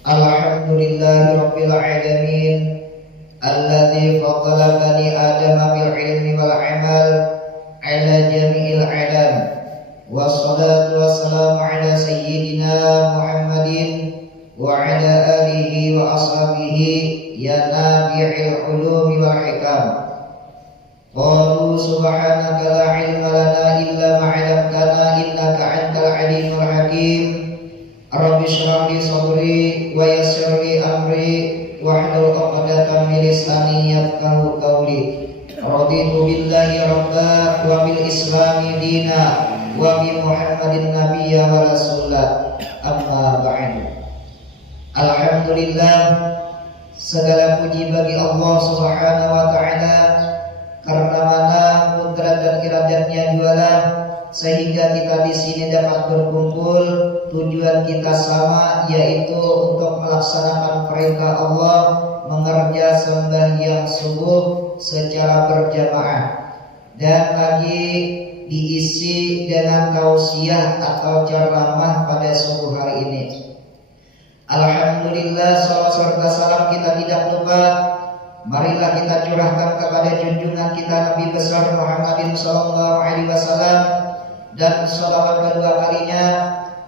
Alhamdulillahirabbil alamin alladzi faddala bani adama bil ilmi wal amal ala jami'il alam wassalatu wassalamu ala sayyidina Muhammadin wa ala alihi wa ashabihi ya nabi'il ulumi wal hikam. Qalu subhanaka la ilma lana illa ma 'allamtana innaka antal alimul hakim. Rabbi shrah li sadri wa yassir li amri wahlul 'uqdatam min lisani yafqahu qawli. Raditu billahi rabba wa bil islami dina wa bi Muhammadin nabiyya wa rasulah. Amma ba'du. Alhamdulillah, segala puji bagi Allah Subhanahu wa taala, karena mana kudrat dan iradatnya jualah sehingga kita di sini dapat berkumpul. Tujuan kita sama, yaitu untuk melaksanakan perintah Allah, mengerja sembahyang subuh secara berjamaah, dan lagi diisi dengan tausiah atau ceramah pada subuh hari ini. Alhamdulillah, salawat serta salam kita tidak lupa marilah kita curahkan kepada junjungan kita Nabi besar Muhammadin sallallahu alaihi wasallam, dan salawat kedua kalinya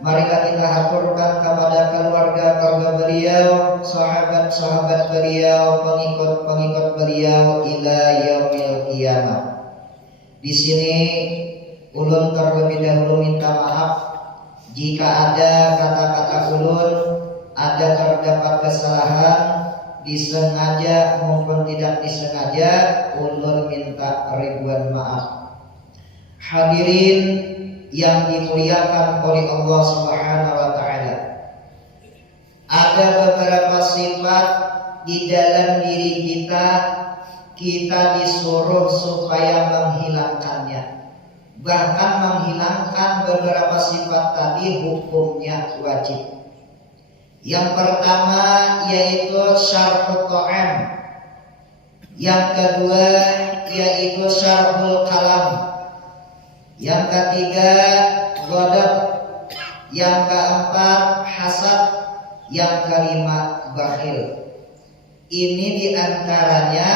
marilah kita haturkan kepada keluarga beliau, sahabat-sahabat beliau, pengikut-pengikut beliau ila yaumil qiyamah. Di sini ulun terlebih dahulu minta maaf jika ada kata-kata ulun ada terdapat kesalahan, disengaja maupun tidak disengaja, ulun minta ribuan maaf. Hadirin yang dimuliakan oleh Allah Subhanahu wa taala, ada beberapa sifat di dalam diri kita disuruh supaya menghilangkannya. Bahkan menghilangkan beberapa sifat tadi hukumnya wajib. Yang pertama yaitu syarhut ta'am, yang kedua yaitu syarhul kalam, yang ketiga ghadab, yang keempat hasad, yang kelima bakhil. Ini diantaranya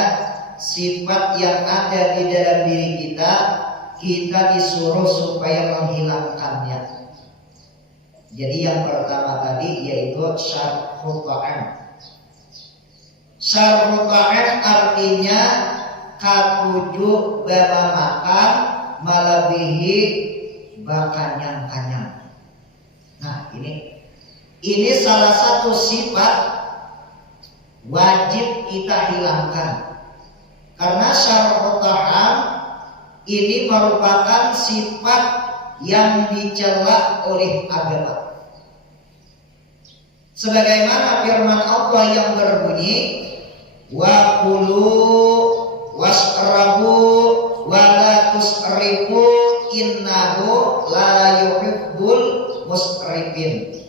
sifat yang ada di dalam diri kita disuruh supaya menghilangkannya. Jadi yang pertama tadi yaitu syarhut ta'am. Syarhut ta'am artinya katuju bama makan melebihi bakanyang-kanyang. Nah, ini salah satu sifat wajib kita hilangkan. Karena syarhut ta'am ini merupakan sifat yang dicela oleh agama. Sebagaimana firman Allah yang berbunyi, wa kulu wasrabu wa la tusrifu innahu la yuhibbul musrifin.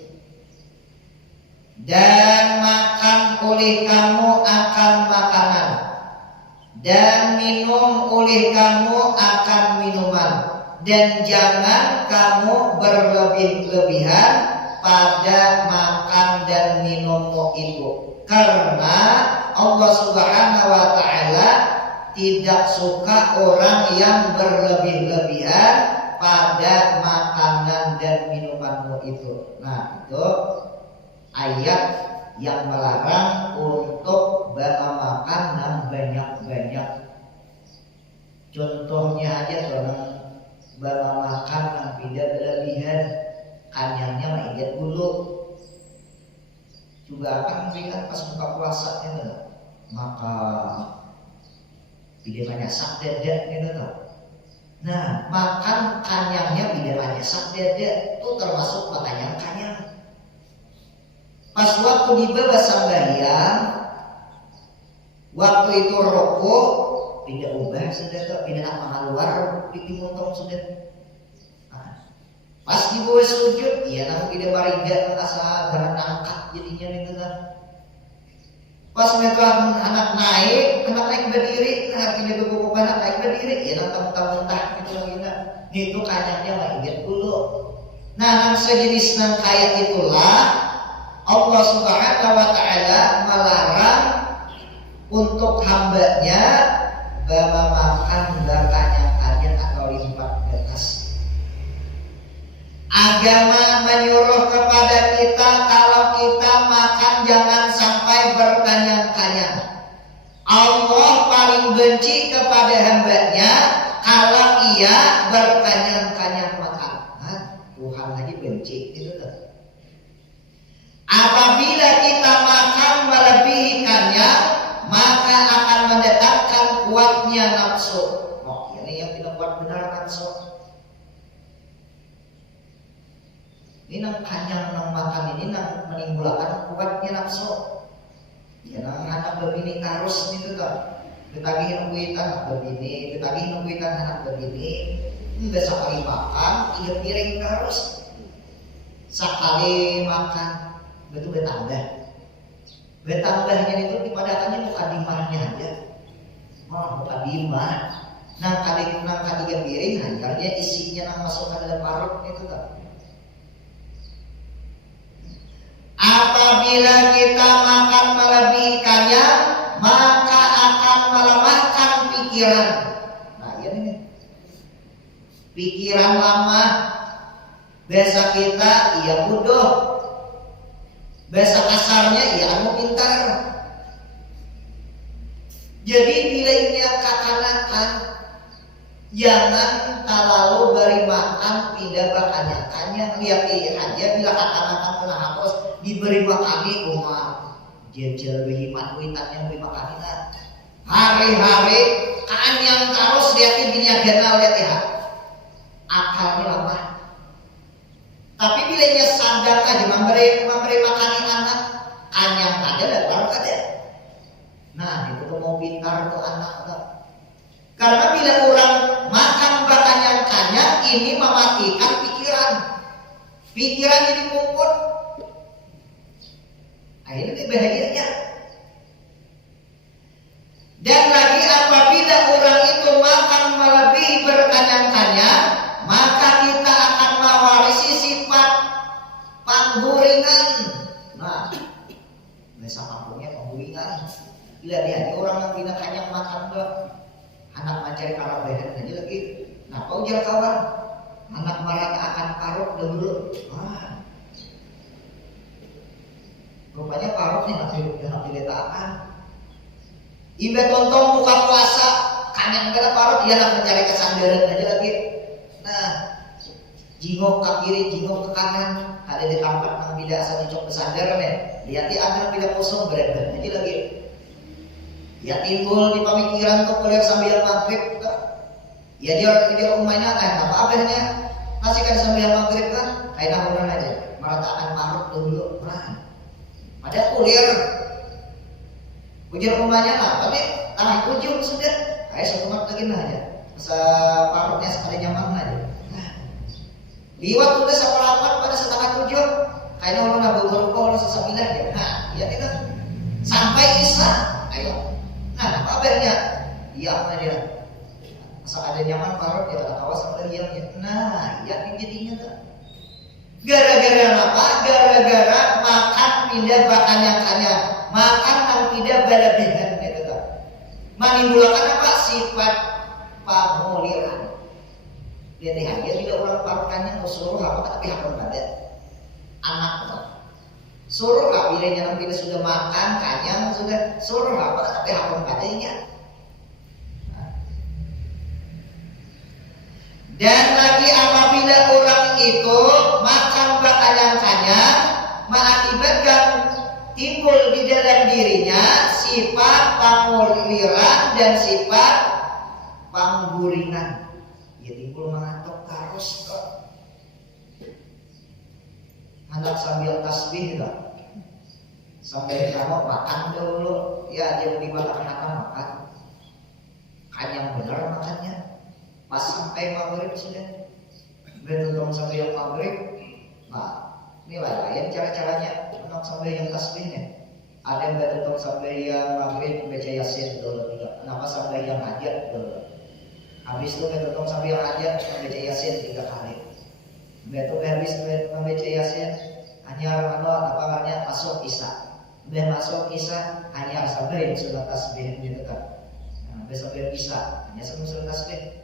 Dan makan oleh kamu akan makanan, dan minum oleh kamu akan minuman, dan jangan kamu berlebih-lebihan pada makan dan minummu itu, karena Allah Subhanahu wa taala tidak suka orang yang berlebih-lebihan pada makanan dan minumanmu itu. Nah, itu ayat yang melarang untuk makan yang banyak-banyak. Contohnya aja orang makan yang tidak berlebihan, kanyangnya mah ingat dulu. Juga akan berikan pas buka puasa gitu, maka tidak banyak sak dada gitu. Nah, makan kanyangnya tidak banyak sak dada itu termasuk makan kanyang. Pas waktu di bawah sembahyang, waktu itu rokok tidak ubah sudah, tidak apa luar di timutong sudah. Pas di bawah sujud, ya namun tidak bariga asa garan angkat jadinya itu kan. Pas metuan anak naik berdiri, nah tidak bebuku anak naik berdiri, ya nang mentah gitu lagi nah. Itu kanyangnya mah ingat dulu. Nah, sejenis nang kayak itulah Allah Subhanahu wa taala melarang untuk hambanya memakan banyak atau lipat beras. Agama menyuruh kepada kita kalau kita makan jangan sampai berkanyang-kanyang. Allah paling benci kepada hambanya kalau ia berkanyang-kanyang makan. Tuhan lagi benci itu tuh. Apabila kita makan melebihi kanyang, maka akan mendatangkan kuatnya nafsu. Oh, ini yang tidak kuat benar nafsu. Ini nang kanyang nang makan ini nang menimbulkan kuatnya nafsu. Ya nang anak berbini harus itu tuh. Ditagih nungguin anak berbini, ditagih nungguin anak berbini. Besok kali makan, 3 piring terus. Sekali makan betul bertambah. Bertambahnya itu dipadakannya mukadimahnya aja. Mukadimah. Nang kali 3 piring, hantarnya isinya nang masuk ke dalam parut itu tuh. Apabila kita makan melebihi kanyang, maka akan melemahkan pikiran. Nah, ini pikiran lama. Bahasa kita ia bodoh. Bahasa kasarnya ia anu pintar. Jadi bila ini kakanakan, jangan terlalu beri makan pindah bakanya lihat aja bila kakanakan kena hapus diberi makan rumah jejel behiman witan yang beri makan hari-hari kan yang terus lihat bininya kenal lihat ya akalnya lama. Tapi bila dia sadar aja memberi makan anak anyang aja dan baru aja. Nah itu tuh mau pintar tuh anak tuh. Karena bila orang makan bakanyang ini mematikan pikiran. Pikiran jadi mumput. Akhirnya bahagianya. Dan lagi apabila orang itu makan melebihi berkanyang-kanyang, maka kita akan mewarisi sifat pangguringan. Nah, masa kampungnya pangguringan. Bila dia orang yang pindah kanyang makan dok. Anak mencari karabehan aja lagi. Nah, kau jangan kawan. Anak marah akan parut dahulu. Rupanya parutnya nak diletakkan. Ibu tonton buka puasa, kanyang kena parut dia nak mencari kesandaran aja lagi. Nah, jingok ke kiri, jingok ke kanan, ada di tempat yang tidak asal cocok kesandaran ya. Lihat di antara tidak kosong berat aja lagi. Ya timbul di pemikiran tuh kuliah sambil maghrib kan. Ya dia rumahnya apa abahnya masih kan sambil maghrib kan kayak orang aja meratakan parut dulu nah ada kuliah ujar rumahnya tapi tanah ujung sudah kayak setelah lagi aja masa parutnya sekali nyaman aja nah liwat udah seperapat pada setengah 7 kayak orang nggak berkorban sesabilah ya nah ya kita sampai isya ayo. Nah, apa kabarnya? Iya apa dia? Asal ada nyaman parut ya ada kawas sama dia. Nah, iya jadinya tuh. Gara-gara apa? Gara-gara makan pindah bakanyang-kanyang. Makan yang pindah berlebihan gitu tuh. Menimbulkan apa? Sifat penguliran. Lihat aja tidak orang parut kanyang suruh apa tapi hakon badan. Anak tuh. Suruh lah bilanya nanti sudah makan kanyang sudah suruh apa tapi hakon badannya. Dan lagi apabila orang itu makan bakanyang-kanyang mengakibatkan timbul di dalam dirinya sifat penguliran dan sifat pangguringan. Ya timbul mengantuk terus kok. Anak sambil tasbih lah. Sampai kamu makan dulu. Ya jangan dimakan makan. Kanyang benar makannya. Pas sampai maghrib sudah. Betul sampai yang maghrib. Nah, ini lain cara-caranya anak sampai yang tasbihnya. Ada yang betul sampai yang maghrib baca yasin dulu juga. Kenapa sampai yang hajat dulu? Habis itu betul sampai yang hajat baca yasin 3 kali. Betul habis membaca yasin anyar apa namanya masuk isya. Udah masuk isya anyar sampai sudah tasbih di dekat. Nah, besok isya hanya sudah tasbih.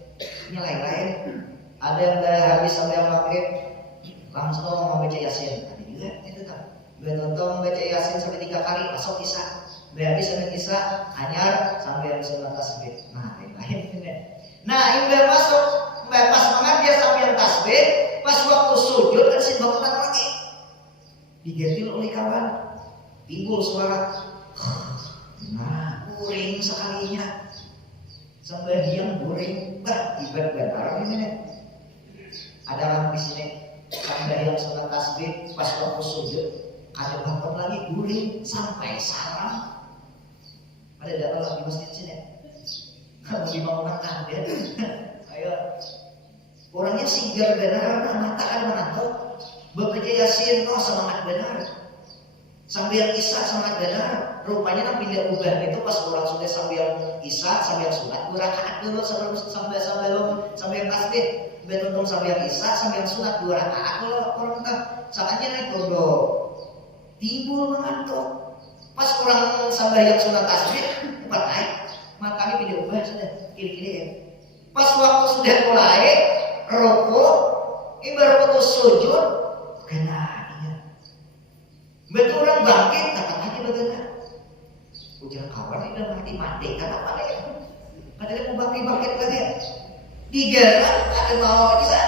Ini lain-lain. Ada yang udah habis sampai maghrib langsung mau baca yasin. Ada juga itu kan. Udah tonton baca yasin sampai 3 kali masuk isya. Udah habis sampai isya anyar sampai sudah tasbih. Nah, lain-lain. Nah, ini udah masuk pas banget dia sampai tasbih, pas waktu sujud kan si bangunan lagi diganti oleh kawan, timbul suara, nah guring sekalinya, sembahyang guring, ibarat benar ini. Ada orang di sini sembahyang sholat tasbih, pas waktu sujud, ada bangun lagi guring sampai salam. Ada dapat lagi di masjid sini, kamu di bangunan ada, ayo. Orangnya sigar benar, mata kan mengantuk. Baca yasin, semangat benar. Sambil isya semangat benar. Rupanya nang pindah ubah itu pas orang sudah sambil isya, sambil sunat 2 rakaat dulu sebelum sambil tasbih. Betul sambil isya, sambil sunat 2 rakaat kalau orang tak saatnya naik dulu. Timbul mengantuk. Pas orang sambil yang sunat tasbih, bukan naik. Matanya pindah ubah sudah kiri-kiri ya. Pas waktu sudah mulai rukuk, baru putus sujud, kena dia. Betul orang bangkit, kata aja bagaimana? Ujar kawan ini udah mati, kata apa ya? Padahal mau bangkit lagi. Digerak, ada mau juga.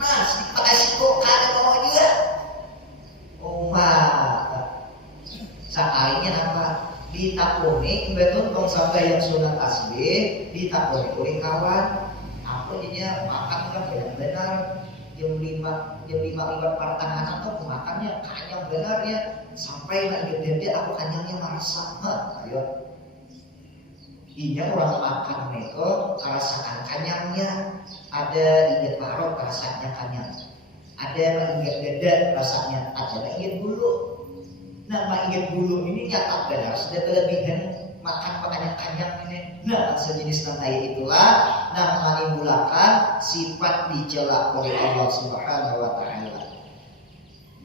Nah, pakai siku, ada mau juga. Oh mata. Sekalinya apa? Ditakuni, betul tong sampai yang sunat tasbih, ditakuni oleh kawan. Aku jadinya makan kan benar-benar jam 5 lewat pertengahan tuh makannya kanyang benarnya sampai lagi gede aku kanyangnya merasa ayo iya orang makan itu rasakan kanyangnya ada ingat parut rasanya kanyang ada ingat dada rasanya ada ingat bulu nah ingat bulu ini nyata benar sudah kelebihan makan makanan kanyang ini. Nah, sejenis nantai itulah menimbulkan sifat dicela oleh Allah Subhanahu wa taala.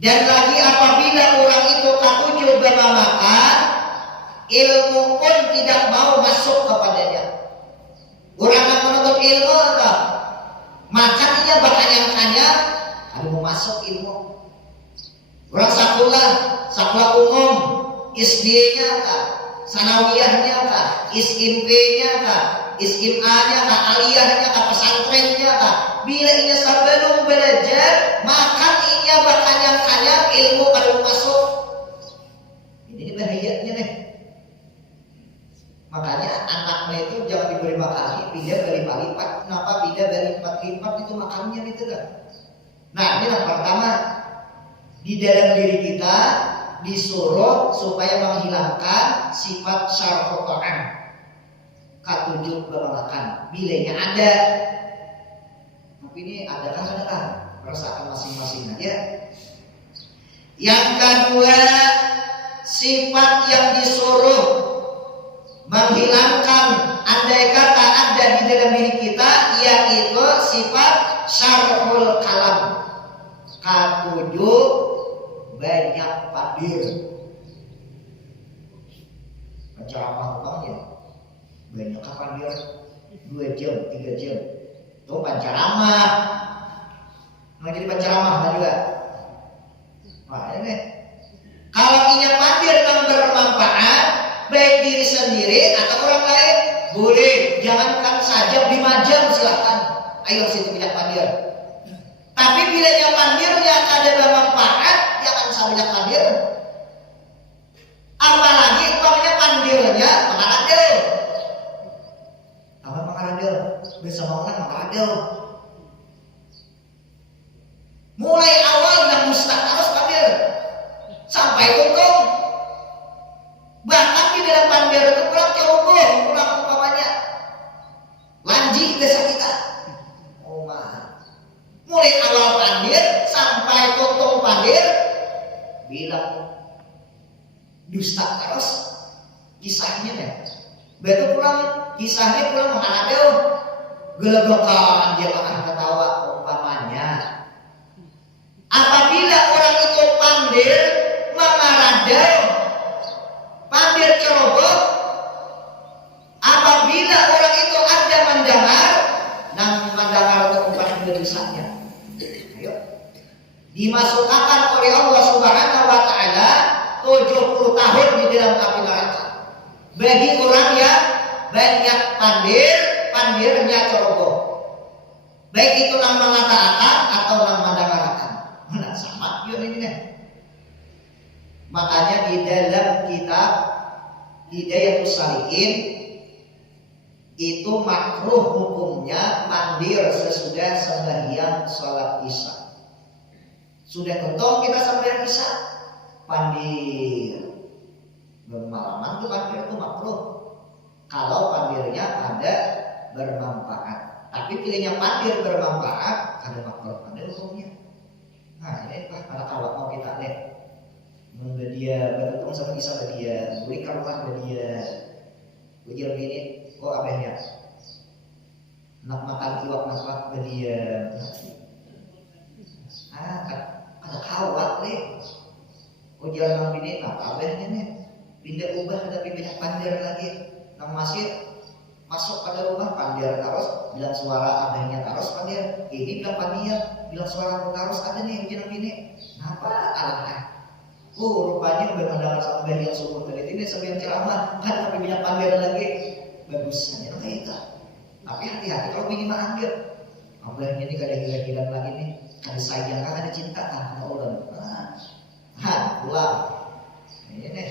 Dan lagi apabila orang itu ketujuh makan, ilmu pun tidak mau masuk kepadanya. Orang yang menuntut ilmu apa? Makannya berkanyang-kanyang, ada mau masuk ilmu. Orang sekolah umum, SD-nya apa? Sanawiyahnya kah, iskim-nya kah, iskim A-nya kah, aliyahnya kah, pesantrennya kah. Bila ia sebelum belajar, makan ia berkanyang-kanyang ilmu kalau masuk. Ini bahayanya nih. Makanya anaknya itu jangan diberi makan, pindah berlipat-lipat. Kenapa pindah berlipat-lipat itu makannya itu kan? Nah ini yang pertama di dalam diri kita disuruh supaya menghilangkan sifat syar'u ta'am. Ketujuh bermakan. Bilanya ada. Tapi ini adakah? Rasakan masing-masing aja. Yang kedua, sifat yang disuruh menghilangkan andai kata ada di dalam diri kita yaitu sifat syar'ul kalam. Ketujuh banyak padir. Penceramah ya banyak padir 2 jam 3 jam itu penceramah mau jadi penceramah juga. Wah ini kalau punya padir yang bermanfaat baik diri sendiri atau orang lain boleh, jangankan saja 5 jam silahkan ayo situ punya padir. Tapi bila yang padirnya ada bermanfaat jangan sampai pandir. Apalagi umpamanya pandirnya mengaradil. Apa mengaradil? Bisa bangunan mengaradil. Mulai awal yang mustahil harus pandir sampai untung. Bahkan di dalam pandir itu kurang ceroboh, kurang umpamanya lanji desa kita. Oh mah. Mulai awal pandir sampai tutup pandir bilang dusta terus kisahnya nih. Betul kurang kisahnya kurang mengadil gelegokan dia akan ketawa umpamanya. Apabila orang itu daun, pandir ceroboh. Apabila orang itu ada mendengar, nang mendengar itu umpan berisanya. Ayo, dimasukkan oleh Allah Subhanahu Wa Taala 70 tahun di dalam api neraka. Bagi orang yang banyak pandirnya ceroboh. Baik itu nang mengatakan atau nang mendengarkan. Mana sama yuk ini nih. Makanya di dalam kitab Hidayatus Shalihin itu makruh hukumnya mandir sesudah sembahyang sholat isya. Sudah kentung kita sembahyang isya, pandir. Bermalaman tuh pandir itu makruh. Kalau pandirnya ada bermanfaat. Tapi pilihnya pandir bermanfaat, ada makruh pandir hukumnya. Nah ini Pak, para awak mau kita lihat. Dia bertemu sama isya dia, beli karuan dia, ujar gini. Oh abahnya nak makan iwak nafak dia ada kawat leh ujar nang bini nak abahnya nih pindah ubah tapi banyak pandir lagi nang masih masuk pada rumah pandir terus bilang suara abahnya terus pandir ini bilang pandir bilang suara aku terus ada nih ujar nang bini kenapa alah rupanya udah mendengar sampai yang syukur tadi ini sampai yang ceramah kan tapi banyak pandir lagi bagusnya kayak itu. Tapi hati-hati kalau begini mah anggap abahnya ini kadang hilang lagi nih, ada sayang kan, ada cinta kan, ada orang. Pulang. Ini nih.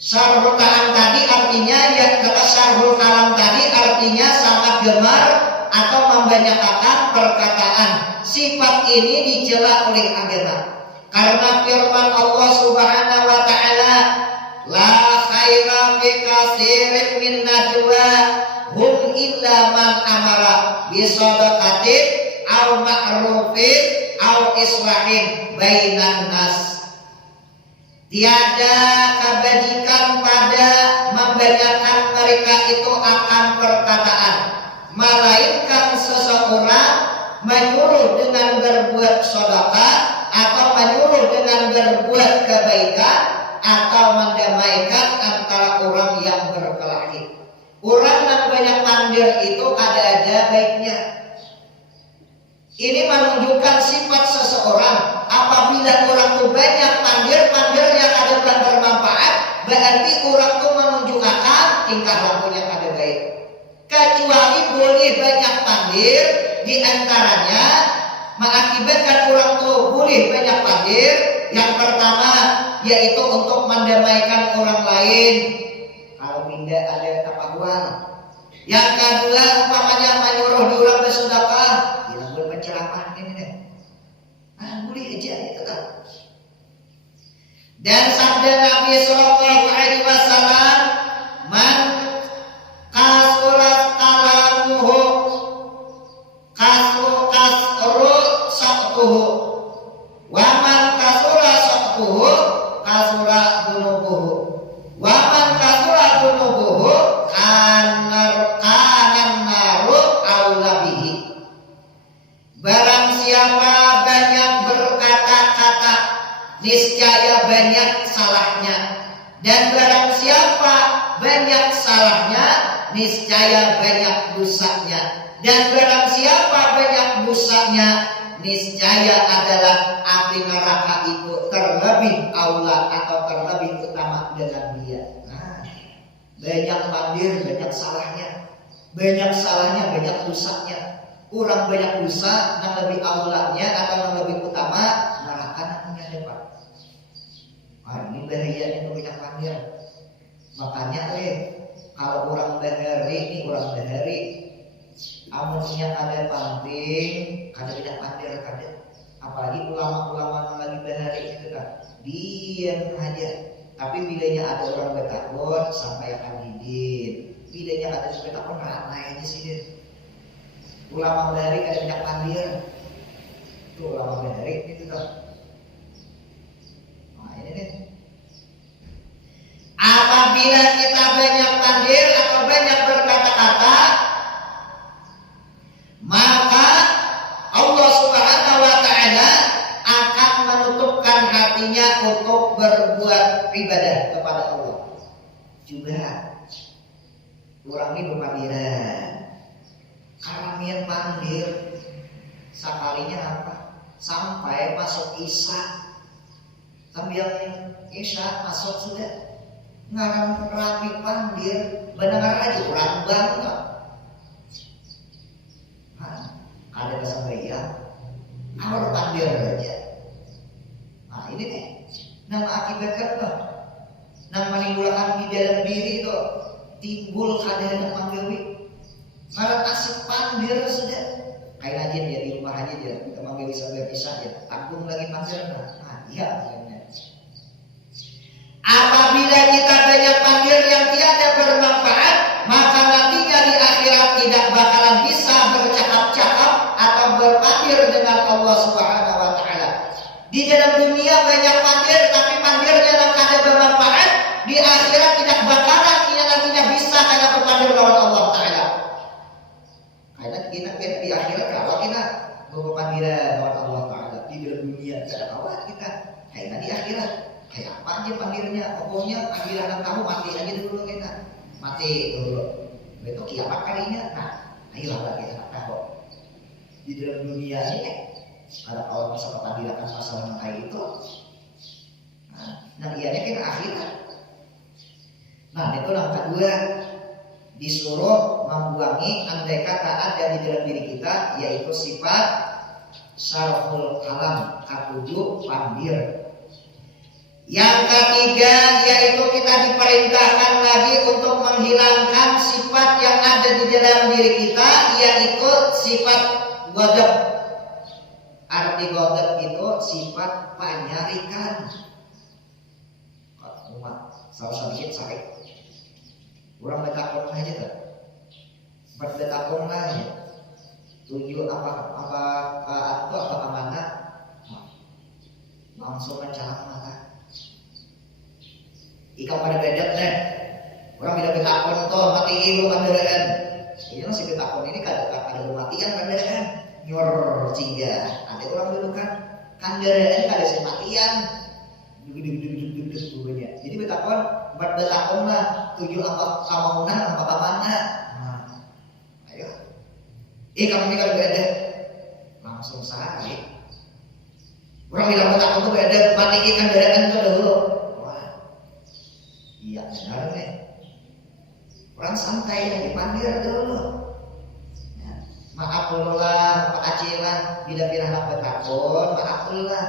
Syarhul kalam tadi artinya ya kata syarhul kalam tadi artinya sangat gemar atau membanyakkan perkataan. Sifat ini dicela oleh agama. Karena firman Allah Subhanahu Wa Taala, la khaira fi katsirin min najwa hum illa man amara bi shadaqatin aw ma'rufin aw islahin bainan nas. Tiada kebajikan pada membanyakan mereka itu akan perkataan, melainkan seseorang menyuruh dengan berbuat sedekah atau menyuruh dengan berbuat kebaikan atau mendamaikan antara orang yang berkelahi. Orang yang banyak pandir itu ada baiknya. Ini menunjukkan sifat seseorang. Apabila orang itu banyak pandirnya ada bermanfaat, berarti orang itu menunjukkan tingkah lakunya ada baik. Kecuali boleh banyak pandir, di antaranya mengakibatkan orang itu boleh banyak pandir. Yang pertama yaitu untuk mendamaikan orang lain. Kalau pindah ada tapahuan. Yang kedua umpamanya menyuruh orang bersedekah, dia boleh penceramah ini deh. Boleh aja itu kan. Dan sabda Nabi Sallallahu Alaihi Wasallam, man kasurat kalamuhu kasru sabtuhu wa man kasura sabtuhu kasura dunubuhu wa man kasura dunubuhu kanan naru aulabihi. Barang siapa banyak berkata-kata, niscaya banyak salahnya. Dan barang siapa banyak salahnya, niscaya banyak dosanya. Dan barang siapa banyak dosanya, niscaya adalah api neraka itu terlebih aula atau terlebih utama dengan dia. Banyak mandir, banyak salahnya. Banyak salahnya, banyak dosanya. Kurang banyak dosa, yang lebih aulanya atau yang lebih utama neraka namanya depan. Ini bahaya itu banyak pandir. Makanya kalau orang bahari ini orang bahari, amunnya ada panting, ada tidak pandir ada. Apalagi ulama-ulama yang lagi bahari itu kan, diam aja. Tapi bilanya ada orang bertakut sampai akan didin. Bilanya ada bertakut ramai aja sih. Ulama bahari ada tidak pandir. Itu ulama bahari itu kan. Nah ini nih. Apabila kita banyak pandir Juga orang ini berpandiran karamian pandir sekalinya apa? Sampai masuk Isya. Tapi yang Isya masuk sudah ngarang rami pandir benar aja orang bangga. Ada kesampaian awal pandir aja. Nah ini nih nama akibatkan tuh, nama menimbulkan di dalam diri itu timbul keadaan manggawi. Ngarang asik pandir sudah kayak aja dia di rumah aja dia kita manggawi sampai Isya ya. Tanggung lagi pandir nah iya. Apabila kita banyak pandir yang tiada bermanfaat, maka nantinya di akhirat tidak bakalan bisa bercakap-cakap atau berpandir dengan Allah Subhanahu wa taala. Di dalam dunia banyak pandir, tapi pandirnya yang kada bermanfaat, di akhirat tidak bakalan nantinya bisa kada berpandir lawan Allah taala. Karena kita di akhirat kalau kita berpandiran lawan Allah taala, di dalam dunia kada kawan kita. Karena di akhirat kayak apa aja pandirnya, pokoknya pandiran tahu mati aja dulu kita, mati dulu. Itu kiamat kalinya, nah ayolah kita tahu di dalam dunia ini ada kalau masalah pandiran masalah kayak itu, nah ianya kan akhirat. Nah itu yang kedua disuruh membuangi andai kata ada di dalam diri kita yaitu sifat syarhul kalam, katujuh pandir. Yang ketiga yaitu kita diperintahkan lagi untuk menghilangkan sifat yang ada di dalam diri kita yaitu sifat ghadab. Arti ghadab itu sifat penyarikan. Umat salah sedikit sakit. Orang bertakon aja kan. Bertakon aja. Tujuh apa mana langsung mencalang mata. Ika pada bedat nih, orang tidak betakon toh mati ibu panderan. Ini masih betakon ini kada kematian panderan, nyor ciga. Ada orang dulu kan kanderan kada sematian, duduk buahnya. Jadi betakon, buat betakon lah tujuh apa kamaunan apa mana. Ayo, kamu ini kada bedat, langsung sakit. Orang bilang betakon tuh bedat, mati kanderan itu dulu. Iya benar nih. Orang santai yang dipandir dulu. Ya, maaf dulu lah, Pak Aceh lah, bila anak betakon, maaf dulu lah.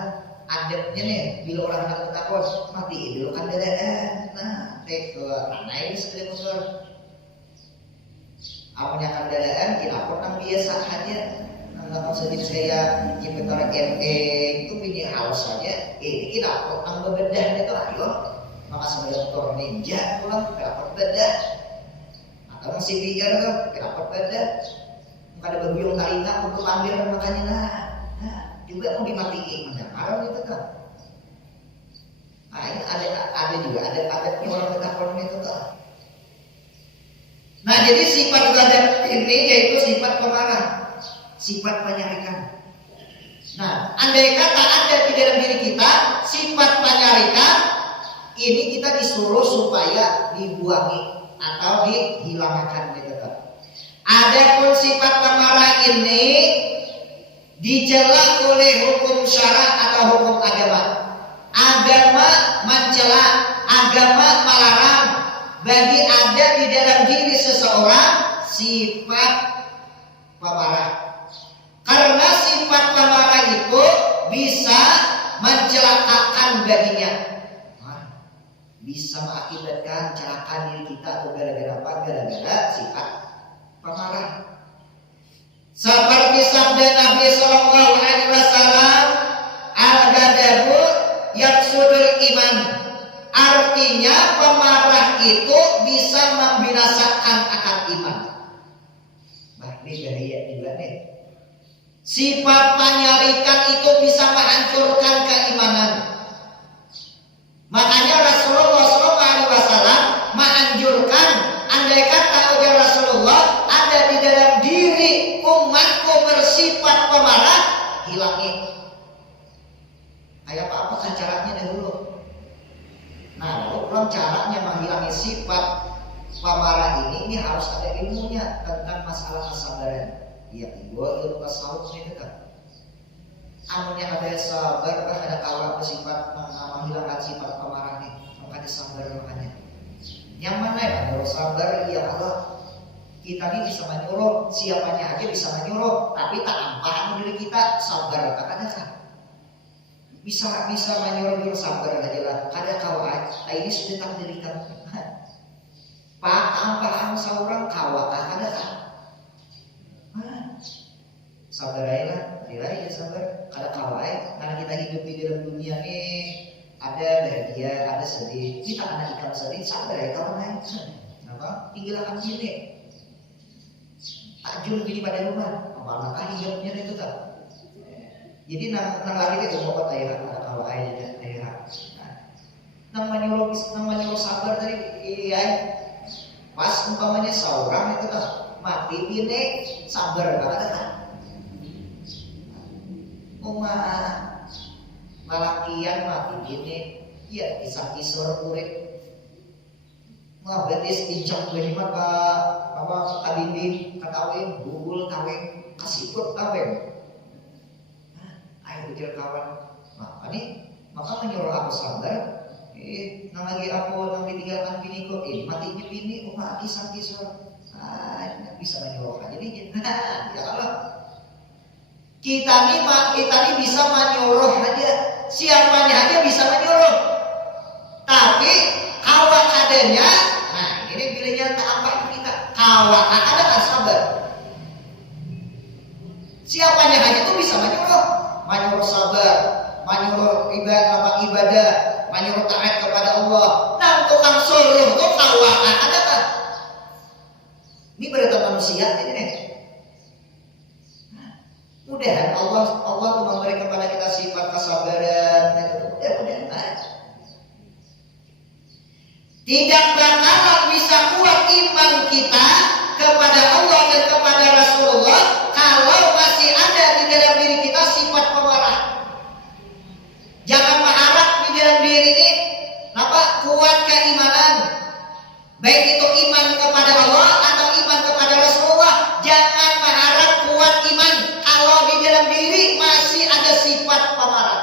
Adabnya nih, bila orang anak betakon, mati dulu kan deraan. Nah, ke mana ini sekali musuh. Apanya kan deraan, kita pernah biasa aja. Nah, sedikit saya inventor itu punya halus saja. Ini kita pernah bebedah itu, ayo. Maka sebagai motor ninja pulang dapat beda atau masih biar tuh dapat beda ada bebiung talinga untuk pandir makanya juga mau dimatiin mendengar gitu kan. Nah ini ada juga ada orang betakon itu tuh. Nah jadi sifat ghadab ini yaitu sifat pemarah, sifat penyarikan. Nah andai kata ada di dalam diri kita sifat penyarikan, ini kita disuruh supaya dibuangi atau dihilangkan gitu kan. Adapun sifat pemarah ini dicela oleh hukum syara atau hukum agama. Agama mencela, agama melarang bagi ada di dalam diri seseorang sifat pemarah. Karena sifat pemarah itu bisa mencelakakan baginya. Bisa mengakibatkan celakaan diri kita atau gara-gara apa? Gara-gara sifat pemarah. Seperti sabda Nabi Sallallahu Alaihi Wasallam, al-ghadabu yaksudul iman. Artinya pemarah itu bisa membinasakan akal iman. Bah, ini bahaya juga nih. Sifat penyarikan itu bisa menghancurkan keimanan. Makanya Rasulullah SAW menganjurkan andai kata ujar Rasulullah ada di dalam diri umatku bersifat pemarah, hilangi. Kayak apa caranya dahulu? Nah, lalu pulang caranya menghilangi sifat pemarah ini harus ada ilmunya tentang masalah kesabaran. Ya, ilmu tasawuf ini kan. Anunya ada sabar, ada kawal bersifat menghilangkan sifat pemarah ini. Maka ada sabar makanya. Yang mana ya menurut sabar? Ya Allah, kita ini bisa menyuruh, siapanya aja bisa menyuruh, tapi tak ampah diri kita sabar. Tak ada kan? Bisa menyuruh sabar aja lah. Ada kawal, ini sudah takdirkan. Pak ampah seorang kawal ada kan? Sabar aja lah, ya sabar. Ada kawai, karena kita hidup di dalam dunia nih, ada bahagia, ada sedih. Kita anak ikan sedih, sabar ya kawan lain. Kenapa? Tinggalkan diri. Takjul bini pada rumah, apakah hidupnya itu tak? Jadi nang lagi itu mau ayah ada kawai aja ayah. Nang menyuruh sabar tadi, iya. Pas umpamanya seorang itu tak mati bini sabar banget kan? Malakian mati gini, ya kisah-kisah urip. Betis dincang berhimat ka kadinding katawin, bubul kawin, kasiput kawin. Ayo ujar kawan, maka menyuruh aku sabar. Nang lagi aku nang ditinggalkan biniku, matinya bini, kisah-kisah. Bisa menyuruh aja nih, ya Allah. Kita ini bisa menyuruh aja, siapanya aja bisa menyuruh. Tapi awak adanya, nah ini pilihnya tak apa kita. Awak ada kan sabar. Siapanya aja tuh bisa menyuruh sabar, menyuruh ibadah, menyuruh taat kepada Allah. Nah tukang suruh tuh awak ada kan? Ini berita manusia ini nih. Mudah Allah memberi kepada kita sifat kesabaran mudah-mudahan. Tidak bakalan bisa kuat iman kita kepada Allah dan kepada Rasulullah kalau masih ada di dalam diri kita sifat pemarah. Jangan mengharap di dalam diri ini kuat keimanan, baik itu iman kepada Allah atau iman kepada Rasulullah. Jangan mengharap kuat iman kalau di dalam diri masih ada sifat pemarah.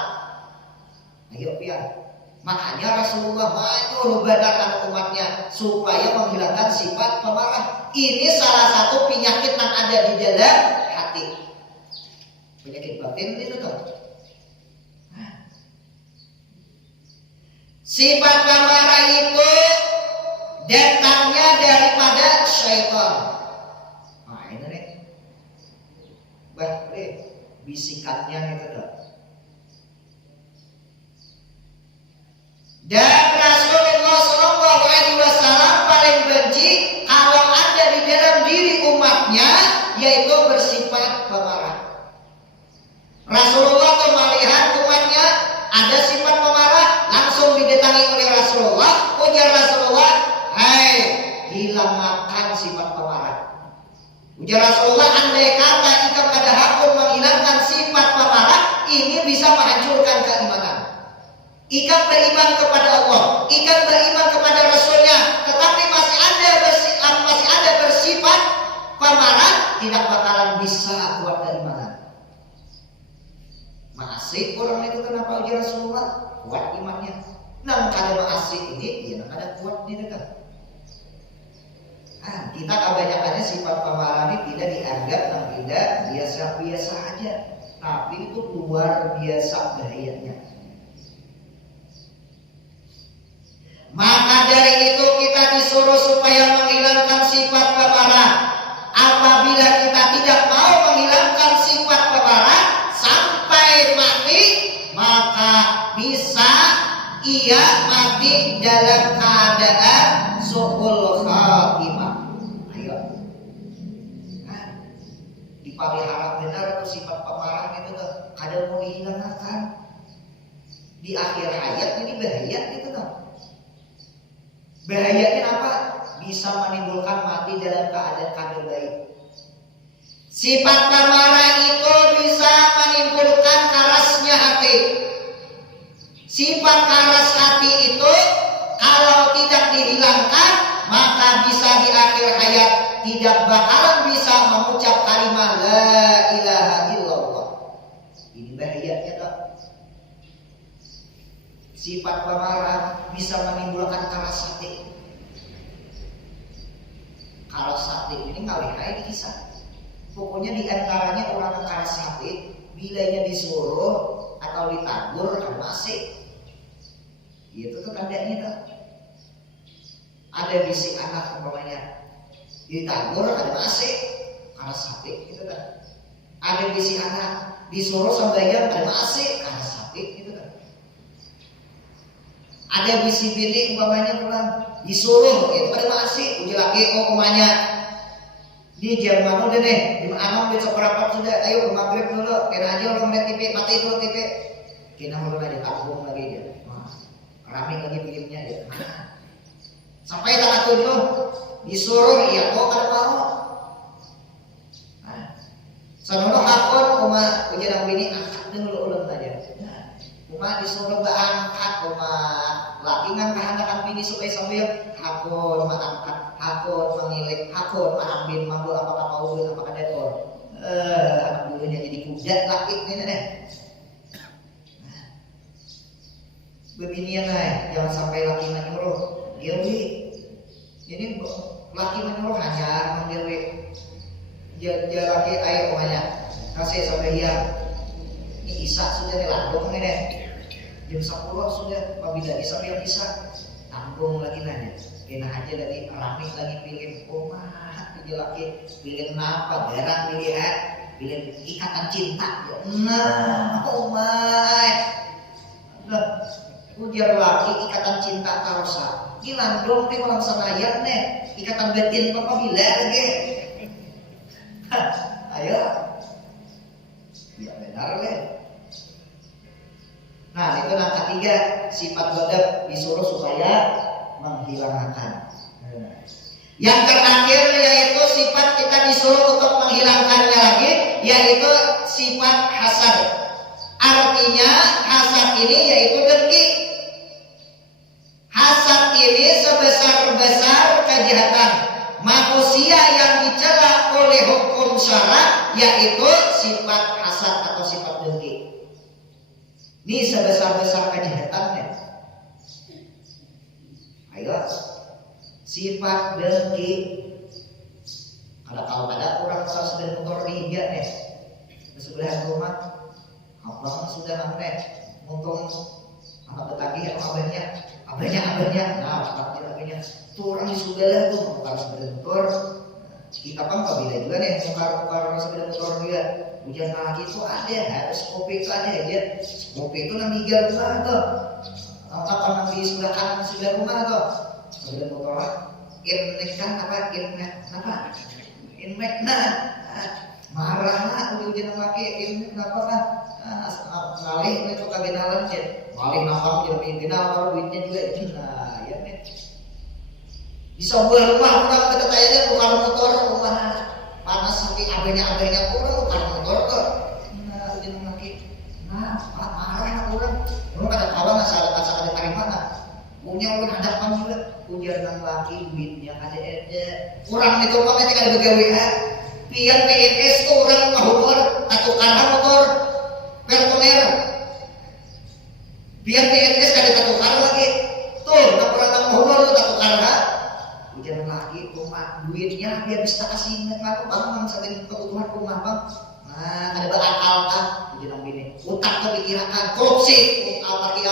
Ayo pian. Makanya Rasulullah menyuruh badakan umatnya supaya menghilangkan sifat pemarah. Ini salah satu penyakit yang ada di dalam hati. Penyakit batin itu tuh. Sifat pemarah itu datangnya daripada syaitan. Nah ini nih, bisikannya itu tuh. Dan Rasulullah SAW paling benci kalau ada di dalam diri umatnya yaitu bersifat pemarah. Rasulullah tuh melihat umatnya ada sifat pemarah, langsung didatangi oleh Rasulullah. Ujar Rasulullah, "Hai, hilangkan sifat pemarah." Ujar Rasulullah, andai kata jika pada hakun menghilangkan sifat pemarah, ini bisa menghancurkan keimanan. Ikan beriman kepada Allah, ikan beriman kepada Rasulnya, tetapi masih ada bersifat pemarah, tidak bakalan bisa kuat keimanan. Masih orang itu kenapa ujar Rasulullah kuat imannya? Nah kalau masih ini, ya ada kuat di dekat. Kita kebanyakannya sifat pemarah ini tidak dianggap yang tidak biasa-biasa aja, tapi itu luar biasa bahayanya. Maka dari itu kita disuruh supaya menghilangkan sifat pemarah. Apabila kita tidak mau menghilangkan sifat pemarah sampai mati, maka bisa ia mati dalam keadaan su'ul khatimah. Ayo, dipelihara benar itu sifat pemarah itu tuh. Ada mau dihilangkan di akhir hayat ini bahaya itu tuh. Bahayanya apa? Bisa menimbulkan mati dalam keadaan kader baik. Sifat pemarah itu bisa menimbulkan kerasnya hati. Sifat keras hati itu dihilangkan, maka bisa di akhir hayat tidak bakalan bisa mengucap kalimat la ilaha illallah. Ini bahayanya dok. Sifat pemarah bisa menimbulkan karas hati. Karas hati ini ngalihai kisah. Pokoknya di antaranya orang karas hati, bilanya disuruh atau ditagur masih. Itu tuh tandanya tuh. Ada bisik anak umpamanya ditagur ada masih karas hati gitu kan. Ada bisik anak disuruh sambayang ada masih karas hati gitu kan. Ada bisi bilik umpamanya pulang disuruh itu pada masih uji laki kumanya di jam mana udah nih jam 6 besok rapat sudah ayo ke maghrib dulu kena aja orang lihat TV mati dulu TV kena mulai aja tabung lagi dia rame lagi filmnya dia sampai tanggal 7 disuruh iya kok kada mau sanono hakon kuma uji nang bini angkat dulu ulang aja kuma disuruh berangkat kuma laki ngan kahandakan bini supaya sambil hakon angkat hakon mengilik hakon ambil mampu apakah mau duit apakah dekor anak dulunya jadi kuda laki ini nih beginian jangan sampai laki menyuruh dia ini laki menyuruh hanya manggil dia laki air kumanya kasih sampai hiang ini Isa sudah dilandung ini jam 10 sudah apabila bisa tanggung lagi nanya kena aja lagi rame lagi pilih dia laki pilih apa jarang dilihat pilih ikatan cinta nah ujar laki ikatan cinta karosa dilandung nih malam senayat nih ikatan batin apabila lagi ayo ya benar leh. Nah itu yang ketiga sifat ghadab disuruh supaya menghilangkan. Yang terakhir yaitu sifat kita disuruh untuk menghilangkannya lagi yaitu sifat hasad. Artinya hasad ini yaitu dengki. Hasad ini sebesar-besar kejahatan manusia yang dicela oleh hukum syara yaitu sifat hasad atau sifat dengki. Ini sebesar-besar kejahatannya. Ayo, sifat dengki. Kalau ada orang sedang motor dia nih di sebelah rumah, abang sudah namanya untung anak betagi abahnya, nah abahnya, tuh orang sudah lah tuh motor sepeda motor. Kita kan kabila juga nih motor sepeda motor dia. Hujan lagi itu ada harus kopi itu ada dia kopi itu nang tiga rumah tuh apa nang di sebelah kanan sebelah rumah tuh sebelah motor inmek kan apa inmek nah marah lah hujan lagi inmek apa kan ngalih itu kagenalan dia ngalih nampang jadi pimpinan baru duitnya juga nah ya nih di sebelah rumah orang kita tanya tukar motor rumah panas sampai abahnya kurang tukar motor tuh nah udah lagi nah marah orang kada kawan asal ada tarik mana punya orang hadapan juga ujar nang laki duitnya kada ada kurang itu mah ketika ada begawe pian PNS tuh orang mahupor tukar motor pertoner pian PNS kada tukar lagi tuh nak orang mahupor tuh tukar jangan lagi rumah duitnya biar bisa kasih kenapa bang sampai kebutuhan rumah bang nah ada berakal kan jangan gini utang kepikiran korupsi utang lagi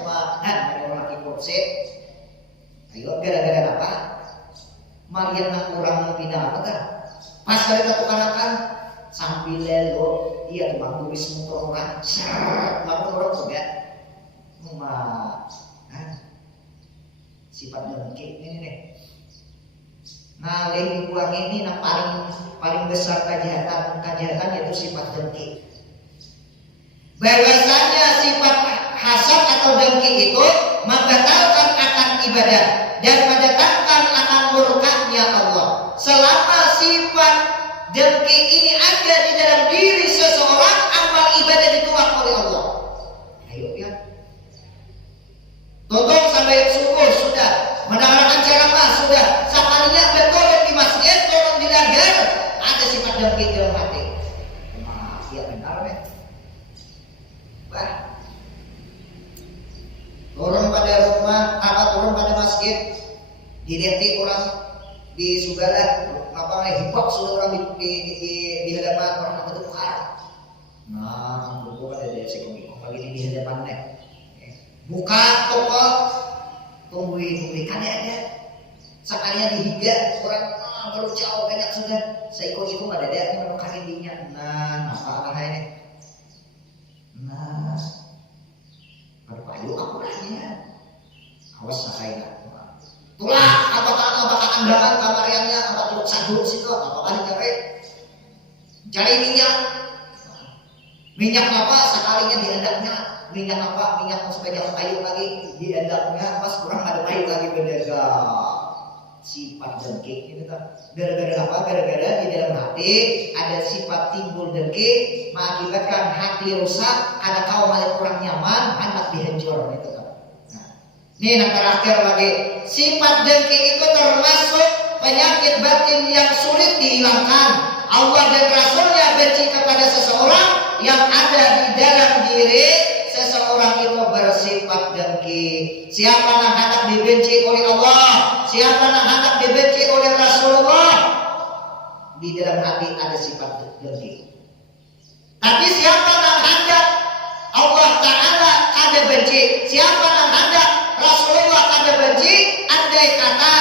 rumah ada orang lagi korupsi ayo gara-gara apa Marian nak kurang pindah apa kan pas dari ketukarakan sambil lelo iya tuh bang tulis motor orang bang orang juga rumah sifat dengki ini nih. Nah, yang dikurangi ini yang paling besar kejahatan yaitu sifat dengki. Bahwasanya sifat hasad atau dengki itu membatalkan akan ibadah dan mendatangkan akan murkanya Allah. Selama sifat dengki ini ada di dalam diri seseorang, amal ibadah ditolak oleh Allah. Ayo ya. Tutup sampai subuh sudah mendengarkan ceramah sudah, sekalinya berkorban di masjid, korban di dagar, ada sifat dengki dalam hati. Nah, iya benar nih. Bah, turun pada rumah, turun pada masjid, dilihat orang di Sugala, apa hibak sudah orang di hadapan orang itu bukan. Nah, buku ada dari sekolah lagi di hadapannya. Buka toko, tungguin kan ada. Sekalinya dihiga orang baru jauh banyak sudah. Seiko itu ada yang menukar intinya. Nah, apa ini? Nah, berpayu aku lahnya. Awas sakainya. Tulah, apakah andalan kamariannya, apa tuluk saduk situ, apakah cari minyak. Minyak apa sekalinya dihendaknya, minyak apa, minyak supaya kayu lagi dihendaknya, pas kurang ada kayu lagi beda sifat dengki gitu kan. Gara-gara apa? Gara-gara di dalam hati ada sifat timbul dengki mengakibatkan hati rusak, ada kaum malah kurang nyaman, anak dihancur gitu kan. Nah, ini yang terakhir lagi, sifat dengki itu termasuk penyakit batin yang sulit dihilangkan. Allah dan Rasulnya benci kepada seseorang yang ada di dalam diri seseorang itu bersifat dengki. Siapa yang hendak dibenci oleh Allah, siapa yang hendak dibenci oleh Rasulullah, di dalam hati ada sifat dengki. Tapi siapa yang hendak Allah Ta'ala ada benci, siapa yang hendak Rasulullah ada benci, andai kata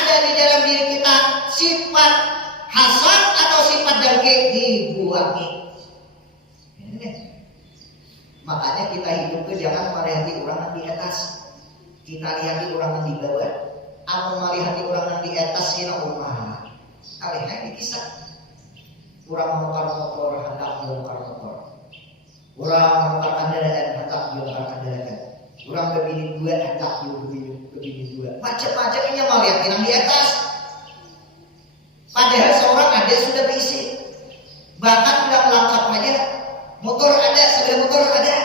ada di dalam diri kita sifat hasad atau sifat dengki, dibuangi. Makanya kita hidup itu jangan melihat orang yang di atas, kita lihat orang yang di bawah. Anu melihat orang yang di atas kira rumah, alihnya dikisah. Orang menukar motor, hendak menukar motor. Orang menukar kendaraan, hendak menukar kendaraan. Orang berbini dua, hendak berbini dua. Macam-macam ini melihat yang di atas. Padahal seorang ada sudah berisi, bahkan bilang lengkap aja, motor ada, sepeda motor ada,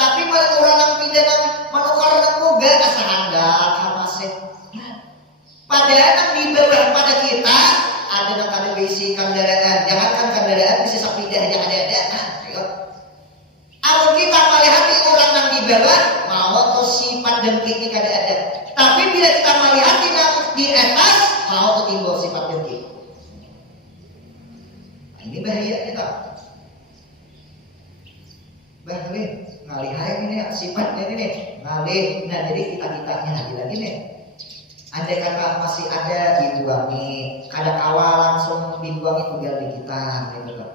tapi malah orang yang pidana menukar yang moga asa anda kamasih. Padahal yang di bawah pada kita ada yang ada berisi kendaraan, jangankan kendaraan bisa sepeda yang ada. Nah, ayo. Kalau kita melihat orang yang di bawah mau tuh sifat dengki kita ada, tapi bila kita melihat yang di atas mau tuh timbul sifat dengki. Ini bahaya kita. Bahaya ngalihai ini sifatnya ini ngalih. Nah jadi kita-kitanya lagi nih. Andai kata masih ada dibuangi, kadang awal langsung dibuangi tinggal di kita gitu kan.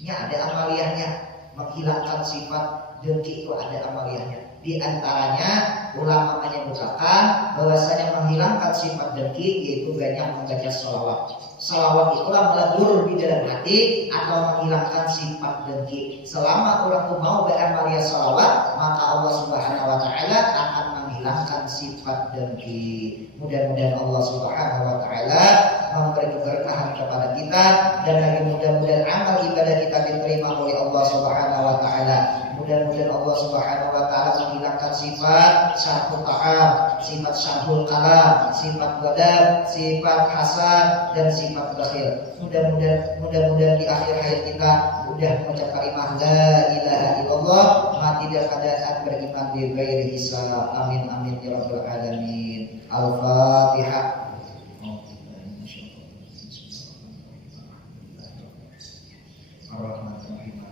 Ini ada amaliyahnya, menghilangkan sifat dengki itu ada amaliyahnya. Di antaranya ulama menyebutkan bahwasanya menghilangkan sifat dengki yaitu banyak membaca sholawat. Salawat itulah melebur di dalam hati atau menghilangkan sifat dengki. Selama orang itu mau beramaliyah salawat, maka Allah Subhanahu wa Ta'ala akan menghilangkan sifat dengki. Mudah-mudahan Allah Subhanahu wa Ta'ala memberi keberkahan kepada kita, dan lagi mudah-mudahan amal ibadah kita diterima oleh Allah Subhanahu wa Ta'ala. Mudah-mudahan Allah Subhanahu wa Ta'ala menghilangkan sifat syahul ta'am, sifat syahul kalam, sifat ghadab, sifat hasad, dan sifat bakhil. Mudah-mudahan di akhir hayat kita mudah mengucap kalimat la ilaha illallah, mati dalam keadaan beriman bi ghairi hisab. Amin amin ya rabbal alamin. Al-Fatihah. Ar-Rahmanir-Rahim.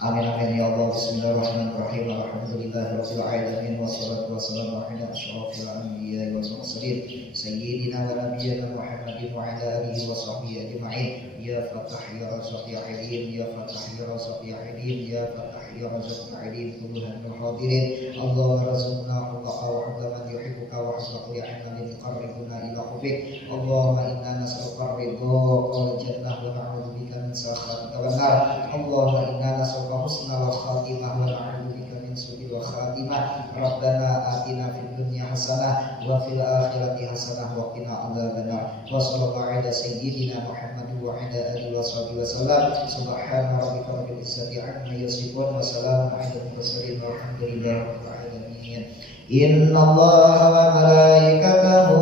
Amin amin ya Allah. Bismillahirrahmanirrahim. Alhamdulillahirabbil alamin wassalatu wassalamu ala asyrofil anbiya'i wal mursalin sayyidina wa nabiyyina Muhammadin wa ala alihi wa sahbihi ajma'in. Ya Fatah ya Razzaq ya Alim, ya Fatah ya Razzaq ya Alim, ya Fatah ya Razzaq ya Alim. Kulluhan hadirin. Allahumma razuqna hubbaka wa hubba man yuhibbuka wa husna kulli amalin yuqarribuna ila hubbik. Allahumma inna nas'aluka ridha wal jannah wa na'udzubika min sakhatika wan nar. Allahumma inna nas'aluka husnal khatimah wa na'udzubika min min su'il khatimah. Rabbana atina fid dunya hasanah wa fil akhirati hasanah wa qina adzabannar. Wa sallallahu ala sayyidina Muhammad wa ala alihi wa sahbihi wasallam. Subhana rabbika rabbil izzati amma yasifun wa salamun ala al-mursalin walhamdulillahi rabbil alamin. Inna Allaha wa malaikatahu